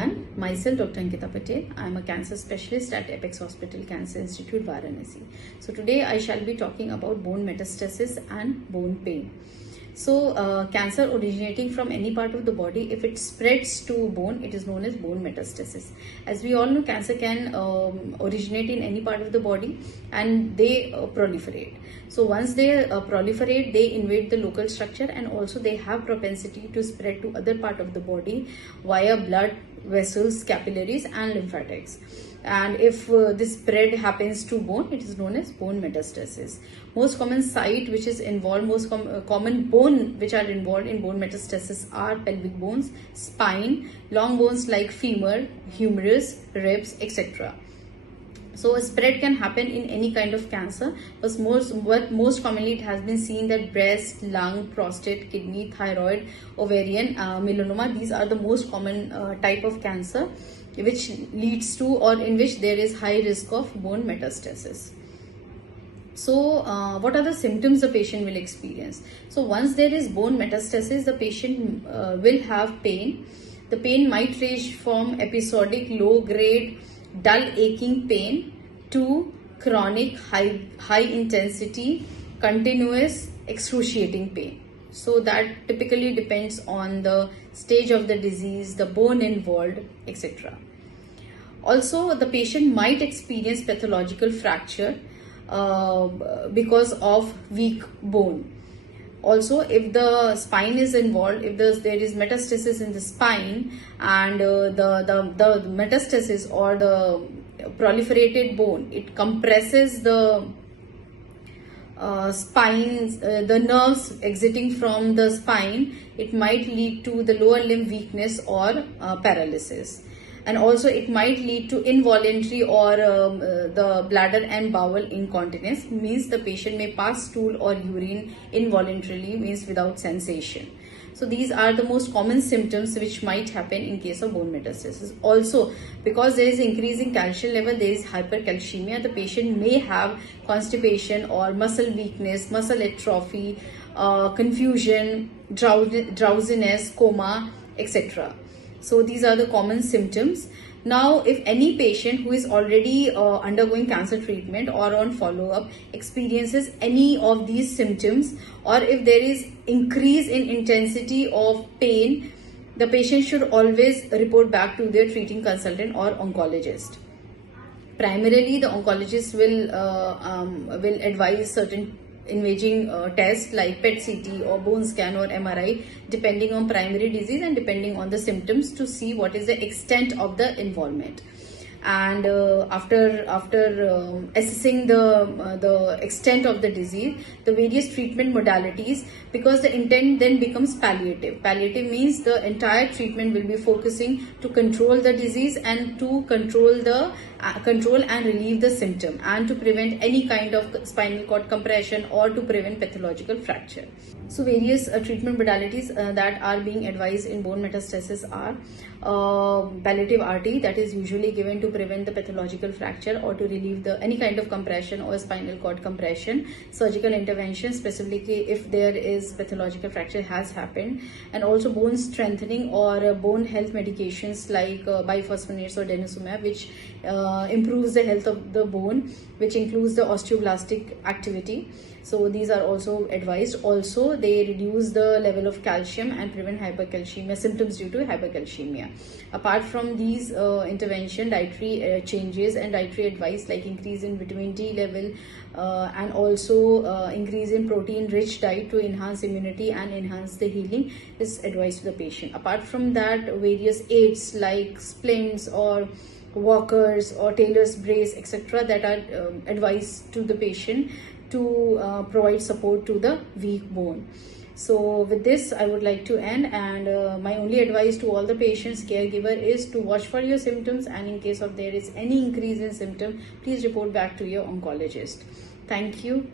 everyone. Myself, Dr. Ankita Patel. I am a cancer specialist at Apex Hospital Cancer Institute, Varanasi. So today I shall be talking about bone metastasis and bone pain. So cancer originating from any part of the body, if it spreads to bone, it is known as bone metastasis. As we all know, cancer can originate in any part of the body and they proliferate. So once they proliferate, they invade the local structure and also they have propensity to spread to other part of the body via blood vessels, capillaries and lymphatics. And if this spread happens to bone, it is known as bone metastasis. Most common site which is involved, common bone which are involved in bone metastasis are pelvic bones, spine, long bones like femur, humerus, ribs, etc. So a spread can happen in any kind of cancer, but most commonly it has been seen that breast, lung, prostate, kidney, thyroid, ovarian, melanoma, these are the most common type of cancer which leads to or in which there is high risk of bone metastasis. So what are the symptoms the patient will experience? So once there is bone metastasis, the patient will have pain. The pain might range from episodic low grade dull aching pain to chronic high intensity continuous excruciating pain. So that typically depends on the stage of the disease, the bone involved, etc. Also, the patient might experience pathological fracture because of weak bone. Also, if the spine is involved, if there is metastasis in the spine and the metastasis or the proliferated bone, it compresses the spine, the nerves exiting from the spine, it might lead to the lower limb weakness or paralysis. And also it might lead to involuntary or the bladder and bowel incontinence, means the patient may pass stool or urine involuntarily, means without sensation. So these are the most common symptoms which might happen in case of bone metastasis. Also, because there is increase in calcium level, there is hypercalcemia, the patient may have constipation or muscle weakness, muscle atrophy, confusion, drowsiness, coma, etc. So these are the common symptoms. Now, if any patient who is already undergoing cancer treatment or on follow-up experiences any of these symptoms, or if there is increase in intensity of pain, the patient should always report back to their treating consultant or oncologist. Primarily, the oncologist will advise certain imaging tests like PET-CT or bone scan or MRI, depending on primary disease and depending on the symptoms, to see what is the extent of the involvement. And after assessing the extent of the disease, the various treatment modalities, because the intent then becomes palliative. Palliative means the entire treatment will be focusing to control the disease and to control and relieve the symptom and to prevent any kind of spinal cord compression or to prevent pathological fracture. So various treatment modalities that are being advised in bone metastasis are palliative RT, that is usually given to prevent the pathological fracture or to relieve any kind of compression or spinal cord compression. Surgical intervention, specifically if there is pathological fracture has happened, and also bone strengthening or bone health medications like bisphosphonates or denosumab, which improves the health of the bone, which includes the osteoblastic activity. So these are also advised. Also, they reduce the level of calcium and prevent hypercalcemia, symptoms due to hypercalcemia. Apart from these intervention, dietary changes and dietary advice like increase in vitamin D level and also increase in protein-rich diet to enhance immunity and enhance the healing is advised to the patient. Apart from that, various aids like splints or walkers or Taylor's brace, etc., that are advised to the patient to provide support to the weak bone. So with this, I would like to end, and my only advice to all the patients, caregiver, is to watch for your symptoms, and in case of there is any increase in symptom, please report back to your oncologist. Thank you.